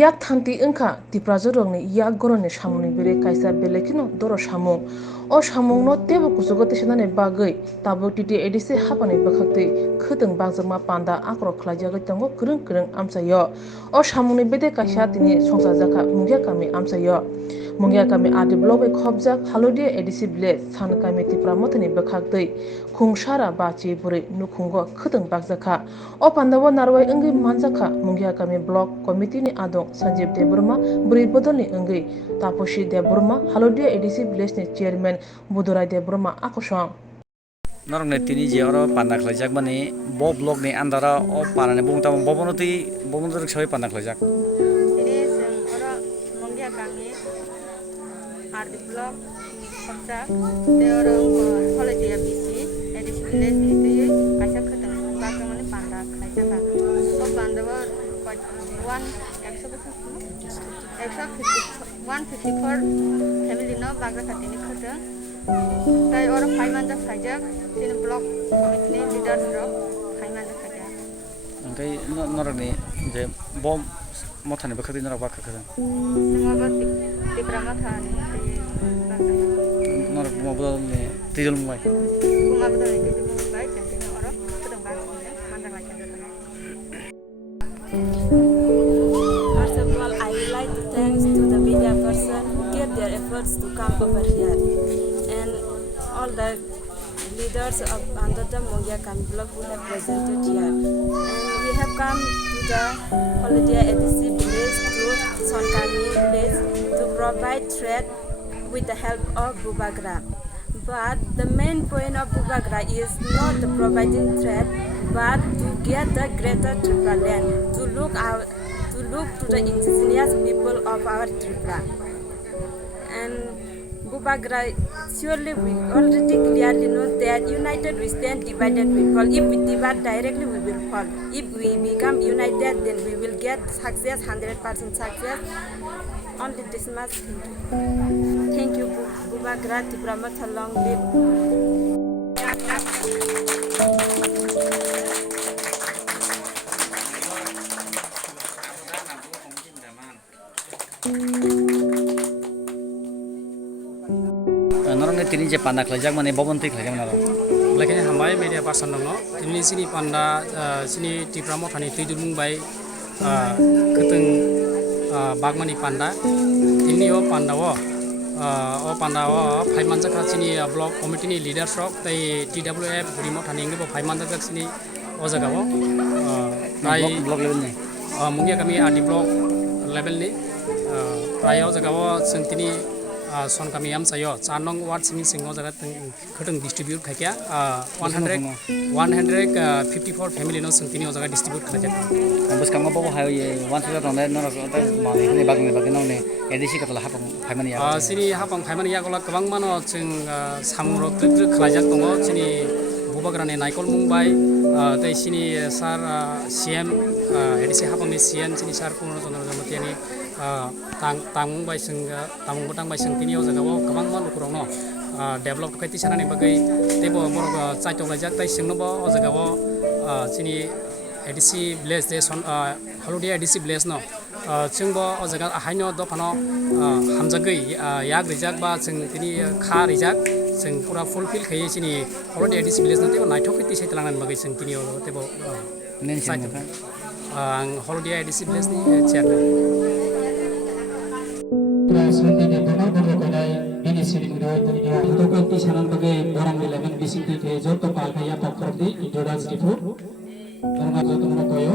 yak thanti engkha tiprajorokni yak goroni samungni bere kaisa belekino doro samung o samungno tebo kusugo tesenani bagui tabuk titi edisi hapani bakhaktui khuteng bangjakma panda akro khlaijagui tongo kwrung kwrung amsayo o samungni bede kaisa tini songsajaka mungya kami amsayo mungya kami adi blobai khobjak halodia edisi village san kami tipramothini bakhaktui khungsara bachi buri nukhungo khuteng bakjaka o pandabo narwai wngui manjaka mungya kami block committee ni adong Sanjeev Deburma buri bodolni wngui Taposhi Deburma halodia edisi village ni chairman Budurai Deburma akosong Norokne tini je oro panda khlaijak mani bo block ni andara o panani bungtamo bobono tui bobono sabai panda khlaijak. Ini sing ora mungkin kami arti blog kerja te orang holiday bisi edisi village itu kasih ketemu bakal mana panda kerja kan so panda wa 154 family no bakal katini kerja tay orang 5 manja saja ini blog committee leader bro 5 manja saja. Angkai norokni je bom mothani bakhaktui norok bakhaktui. Semua berarti di Pramatan Norok bom bodolni tijol mumbai. Bunga betul itu di Mumbai jadi orang sedang bahas mandang lagi. First of all, I would like to thanks to the media person who gave their efforts to come over here, and all the leaders of Andhra Mungya Kami Block who have presented here. And we have come to the holiday EDC village to Sonkami village to provide trade with the help of Bubagra. But the main point of Bubagra is not the providing trade, but to get the greater Tripura land, to look to the indigenous people of our Tripura. And Bubagra, surely we already clearly know that united we stand, divided we fall. If we divide directly, we will fall. If we become united, then we will get success, 100% success. Only this much. Thank you, Bubagra, Tripura Mother, long live. Norokne tini je panda khlaijak mani bobon tui khlaijak naro. Lekene hambai media person dong, ini sini panda sini Tripura Mothani tuidul mumbai keteng bagmani panda ini o panda o phaimanja sini block committee ni leader rok tai TWF buri Mothani ngi bo phaimanja sini o jaga o Block level ni. mungkin kami adi block level ni prai o jaga o जों tini son kami am sayo chanong ward sini singo jaga khotong distribute khakia 154 family no sing tini o jaga distribute khakia Bos kamo bobo hayo ye one sudah tonda norok ta mani ni bagni nong edisi katala hapang phaimani ya. sini hapang phaimani ya gola kabang mano जों samuro truk khlajak tongo sini Bubagrani naikol mumbai tai sini sar CM edisi hapang ni CM sini sar Purno Chandra Jamatiani tangmung bai sing tini o jaga o kabang ma lukurong no develop khaiti sanani bagai tebo borok chaito lajak tai singno bo o jaga o sini EDC village de son halodia EDC village no chungbo o jaga haino do phano hamjagui yak rijak ba ching tini kha rijak ching pura fulfill khai sini halodia EDC village no tebo naithok khaiti saitlangan bagai ching tini o tebo Nen sini. ang halodia EDC village ni chairman Selanjutnya benar berkokai ini sini kedua dunia untuk kanti sanan bagai orang di lemen bising di kejo to palkaya pokroti idoran sifu orang aja tu koyo